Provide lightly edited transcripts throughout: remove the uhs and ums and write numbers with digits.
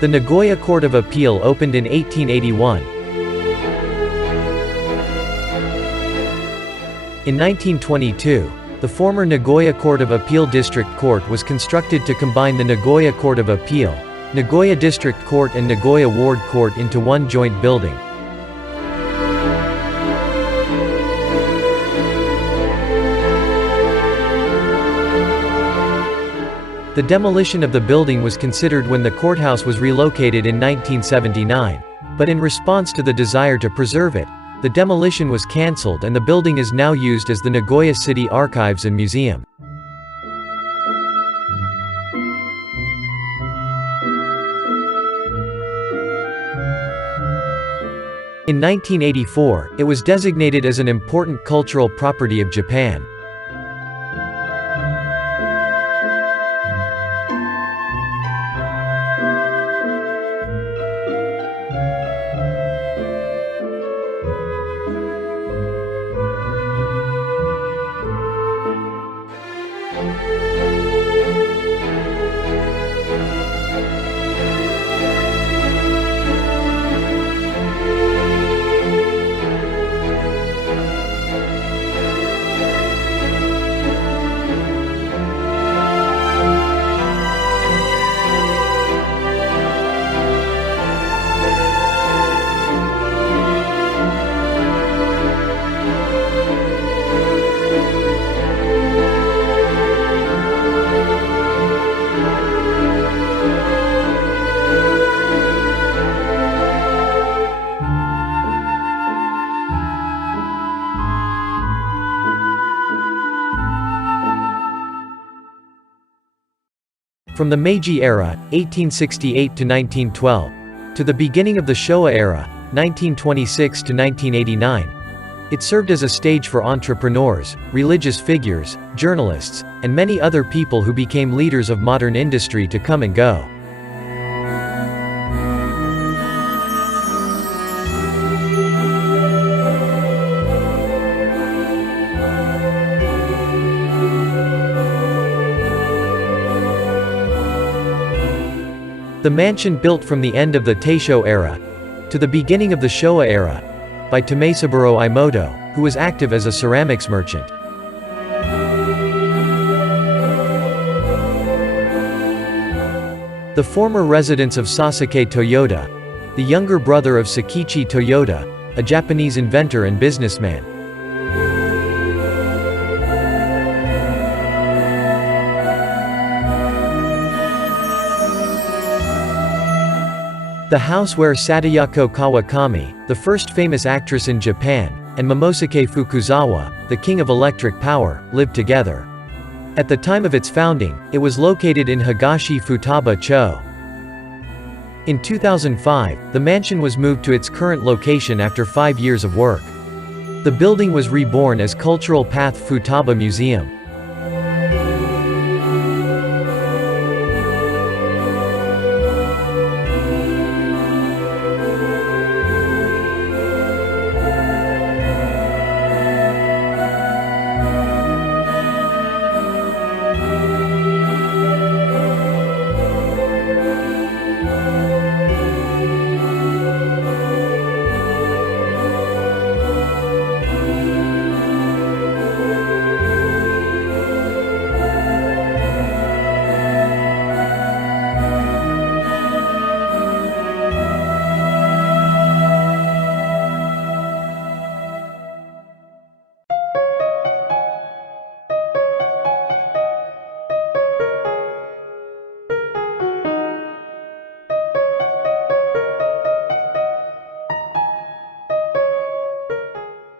The Nagoya Court of Appeal opened in 1881. In 1922, the former Nagoya Court of Appeal District Court was constructed to combine the Nagoya Court of Appeal, Nagoya District Court and Nagoya Ward Court into one joint building. The demolition of the building was considered when the courthouse was relocated in 1979. But in response to the desire to preserve it, the demolition was cancelled and the building is now used as the Nagoya City Archives and Museum. In 1984, it was designated as an important cultural property of Japan. From the Meiji era, 1868 to 1912, to the beginning of the Showa era, 1926 to 1989, it served as a stage for entrepreneurs, religious figures, journalists, and many other people who became leaders of modern industry to come and go. The mansion built from the end of the Taisho era to the beginning of the Showa era by Tomesaburo Imoto, who was active as a ceramics merchant. The former residence of Sasuke Toyota, the younger brother of Sakichi Toyota, a Japanese inventor and businessman. The house where Sadayako Kawakami, the first famous actress in Japan, and Momosuke Fukuzawa, the king of electric power, lived together. At the time of its founding, it was located in Higashi Futaba-cho. In 2005, the mansion was moved to its current location after 5 years of work. The building was reborn as Cultural Path Futaba Museum.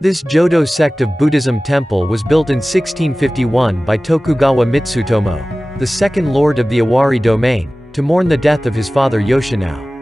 This Jodo sect of Buddhism temple was built in 1651 by Tokugawa Mitsutomo, the second lord of the Awari domain, to mourn the death of his father Yoshinao.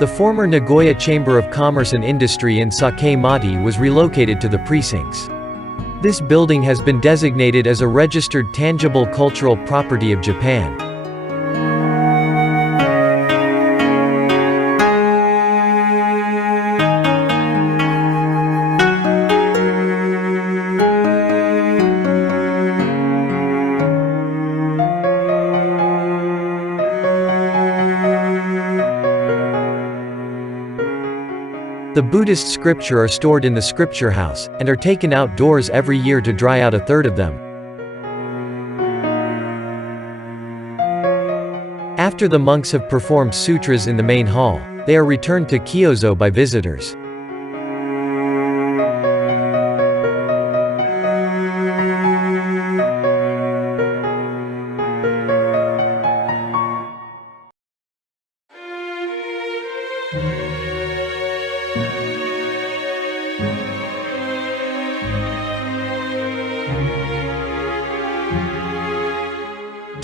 The former Nagoya Chamber of Commerce and Industry in Sake-Mati was relocated to the precincts. This building has been designated as a registered tangible cultural property of Japan. The Buddhist scripture are stored in the scripture house, and are taken outdoors every year to dry out a third of them. After the monks have performed sutras in the main hall, they are returned to Kyozo by visitors.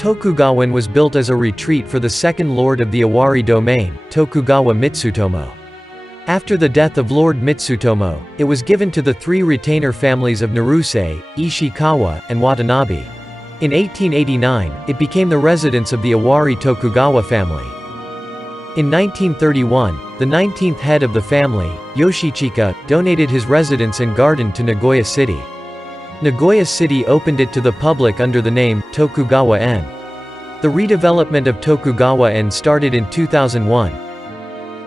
Tokugawan was built as a retreat for the second lord of the Awari domain, Tokugawa Mitsutomo. After the death of Lord Mitsutomo, it was given to the three retainer families of Naruse, Ishikawa, and Watanabe. In 1889, it became the residence of the Awari Tokugawa family. In 1931, the 19th head of the family, Yoshichika, donated his residence and garden to Nagoya City. Nagoya City opened it to the public under the name Tokugawa-en. The redevelopment of Tokugawa-en started in 2001.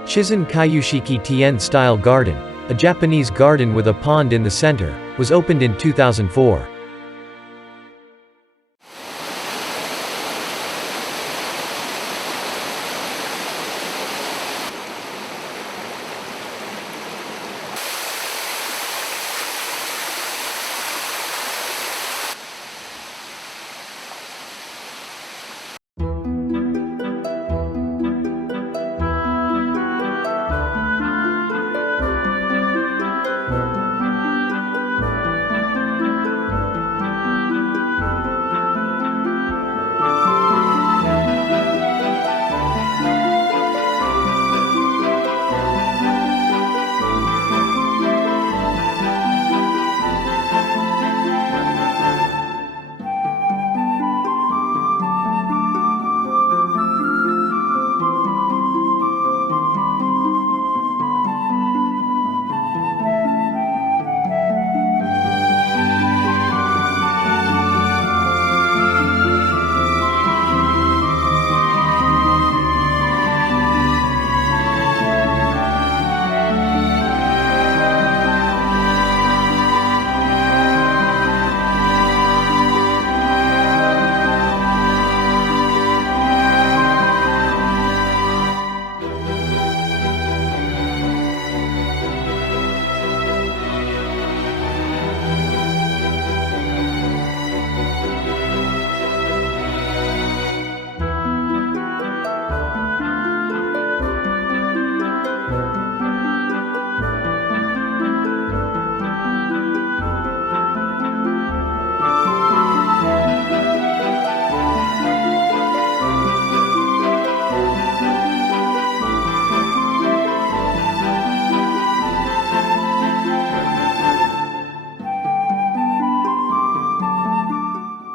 Shizen Kayushiki Tien-style garden, a Japanese garden with a pond in the center, was opened in 2004.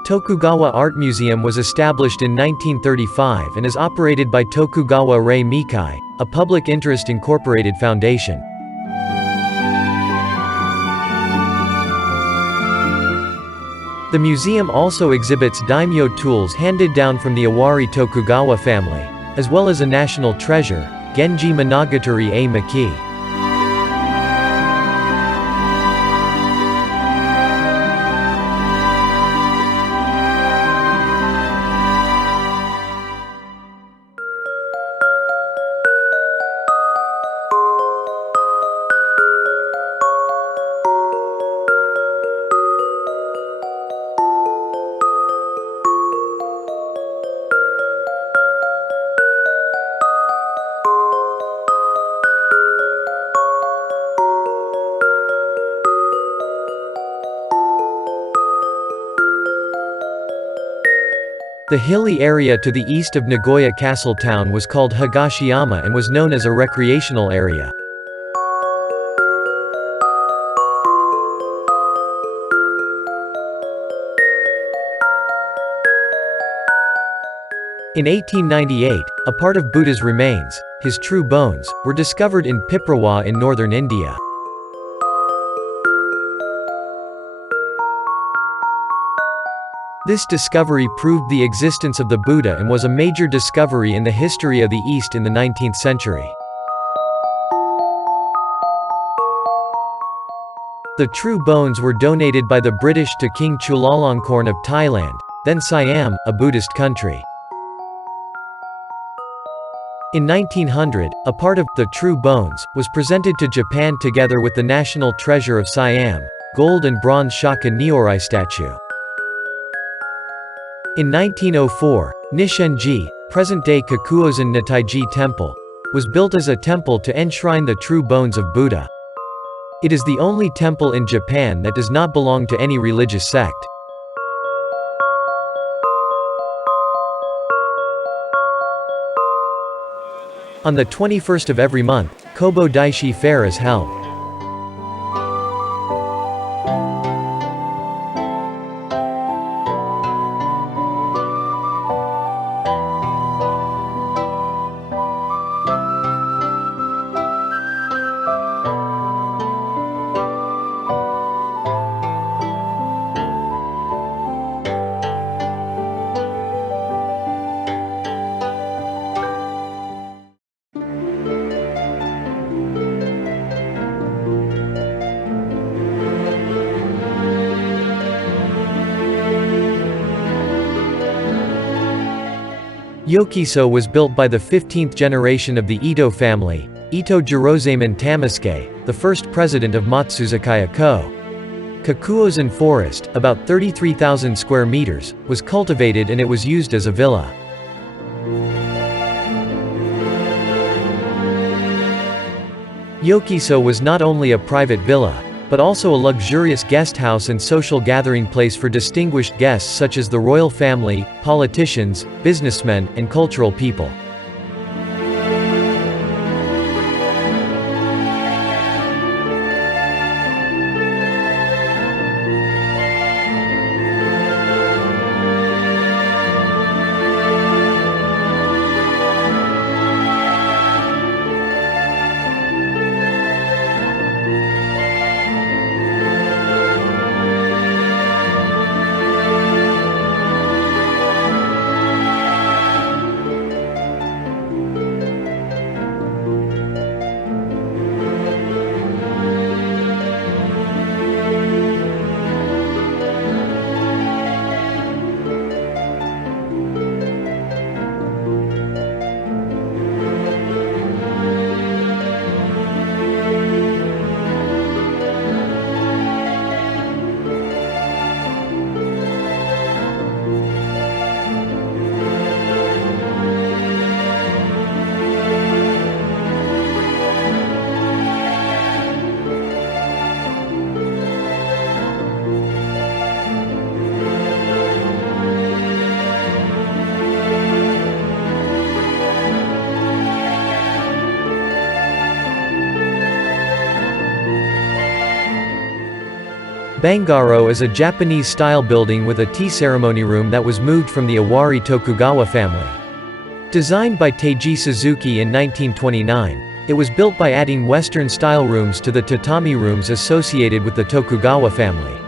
Tokugawa Art Museum was established in 1935 and is operated by Tokugawa Rei Mikai, a public interest incorporated foundation. The museum also exhibits daimyo tools handed down from the Awari Tokugawa family, as well as a national treasure, Genji Monogatari A Maki. The hilly area to the east of Nagoya Castle town was called Higashiyama and was known as a recreational area. In 1898, a part of Buddha's remains, his true bones, were discovered in Piprawa in northern India. This discovery proved the existence of the Buddha and was a major discovery in the history of the East in the 19th century. The true bones were donated by the British to King Chulalongkorn of Thailand, then Siam, a Buddhist country. In 1900, a part of the true bones was presented to Japan together with the national treasure of Siam, gold and bronze Shaka Nyorai statue. In 1904, Nishenji, present-day Kakuozen Nataiji Temple, was built as a temple to enshrine the true bones of Buddha. It is the only temple in Japan that does not belong to any religious sect. On the 21st of every month, Kobo Daishi Fair is held. Yokiso was built by the 15th generation of the Ito family, Ito Jirozaemon Tamasuke, the first president of Matsuzakaya Co. Kakuozen Forest, about 33,000 square meters, was cultivated and it was used as a villa. Yokiso was not only a private villa, but also a luxurious guest house and social gathering place for distinguished guests such as the royal family, politicians, businessmen, and cultural people. Bangaro is a Japanese-style building with a tea ceremony room that was moved from the Awari Tokugawa family. Designed by Teiji Suzuki in 1929, it was built by adding Western-style rooms to the tatami rooms associated with the Tokugawa family.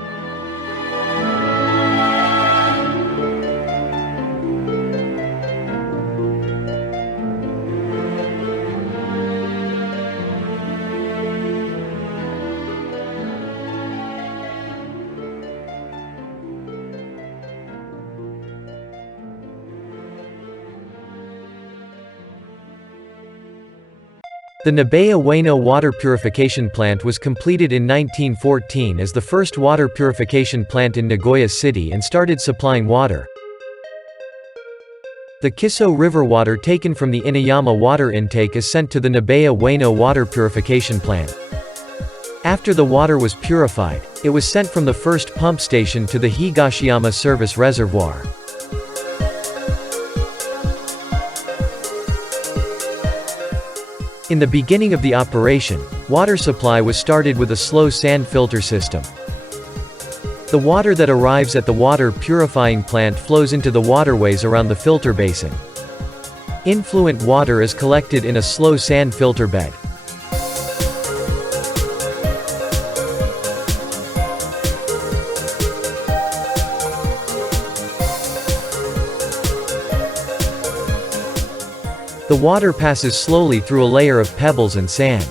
The Nagoya Ueno water purification plant was completed in 1914 as the first water purification plant in Nagoya City and started supplying water. The Kiso River water taken from the Inuyama water intake is sent to the Nagoya Ueno water purification plant. After the water was purified, it was sent from the first pump station to the Higashiyama service reservoir. In the beginning of the operation, water supply was started with a slow sand filter system. The water that arrives at the water purifying plant flows into the waterways around the filter basin. Influent water is collected in a slow sand filter bed. The water passes slowly through a layer of pebbles and sand.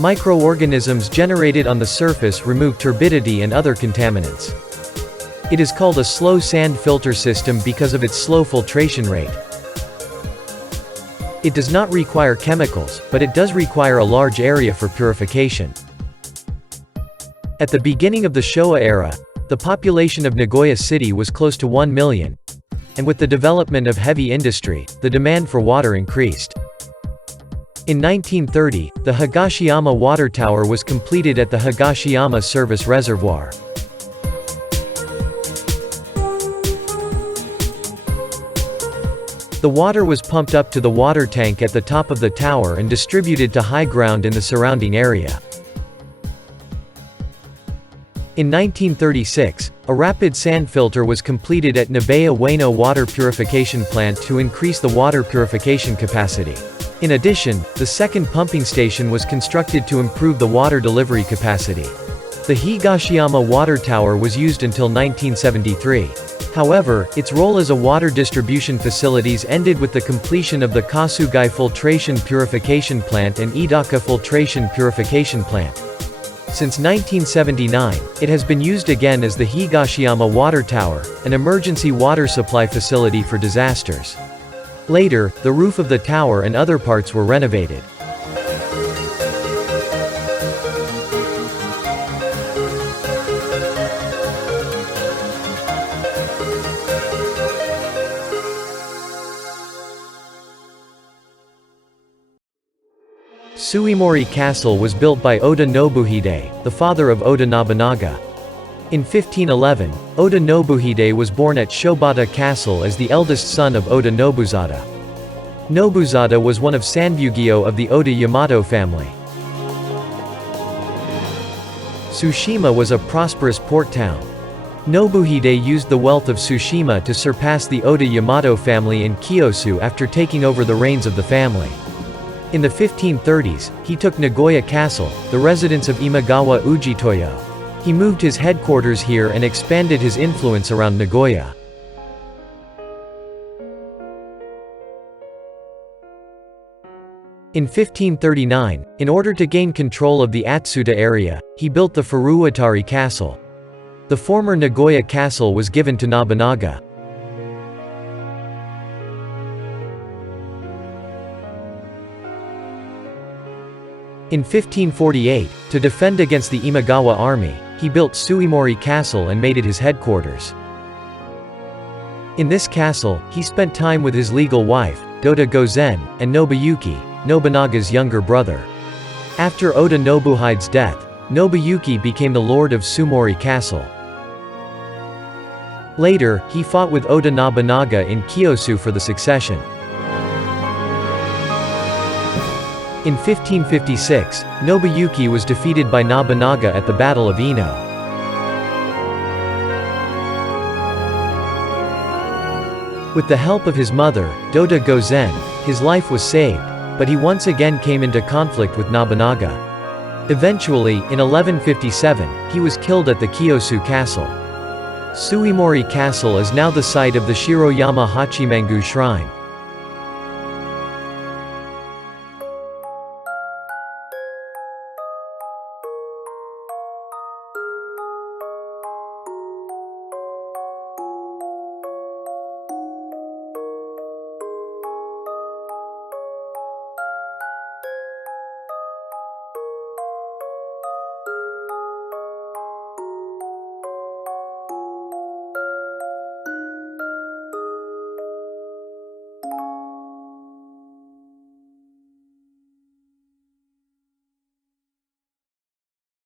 Microorganisms generated on the surface remove turbidity and other contaminants. It is called a slow sand filter system because of its slow filtration rate. It does not require chemicals, but it does require a large area for purification. At the beginning of the Showa era, the population of Nagoya City was close to 1 million, and with the development of heavy industry, the demand for water increased. In 1930, the Higashiyama Water Tower was completed at the Higashiyama Service Reservoir. The water was pumped up to the water tank at the top of the tower and distributed to high ground in the surrounding area. In 1936, a rapid sand filter was completed at Nabeya Ueno Water Purification Plant to increase the water purification capacity. In addition, the second pumping station was constructed to improve the water delivery capacity. The Higashiyama Water Tower was used until 1973. However, its role as a water distribution facilities ended with the completion of the Kasugai Filtration Purification Plant and Idaka Filtration Purification Plant. Since 1979, it has been used again as the Higashiyama Water Tower, an emergency water supply facility for disasters. Later, the roof of the tower and other parts were renovated. Suimori Castle was built by Oda Nobuhide, the father of Oda Nobunaga. In 1511, Oda Nobuhide was born at Shobata Castle as the eldest son of Oda Nobuzada. Nobuzada was one of Sanbugyo of the Oda Yamato family. Tsushima was a prosperous port town. Nobuhide used the wealth of Tsushima to surpass the Oda Yamato family in Kiyosu after taking over the reins of the family. In the 1530s, he took Nagoya Castle, the residence of Imagawa Ujitoyo. He moved his headquarters here and expanded his influence around Nagoya. In 1539, in order to gain control of the Atsuta area, he built the Furuwatari Castle. The former Nagoya Castle was given to Nobunaga. In 1548, to defend against the Imagawa army, he built Suimori Castle and made it his headquarters. In this castle, he spent time with his legal wife, Doda Gozen, and Nobuyuki, Nobunaga's younger brother. After Oda Nobuhide's death, Nobuyuki became the lord of Sumori Castle. Later, he fought with Oda Nobunaga in Kiyosu for the succession. In 1556, Nobuyuki was defeated by Nobunaga at the Battle of Ino. With the help of his mother, Doda Gozen, his life was saved, but he once again came into conflict with Nobunaga. Eventually, in 1157, he was killed at the Kiyosu Castle. Suimori Castle is now the site of the Shiroyama Hachimangu Shrine.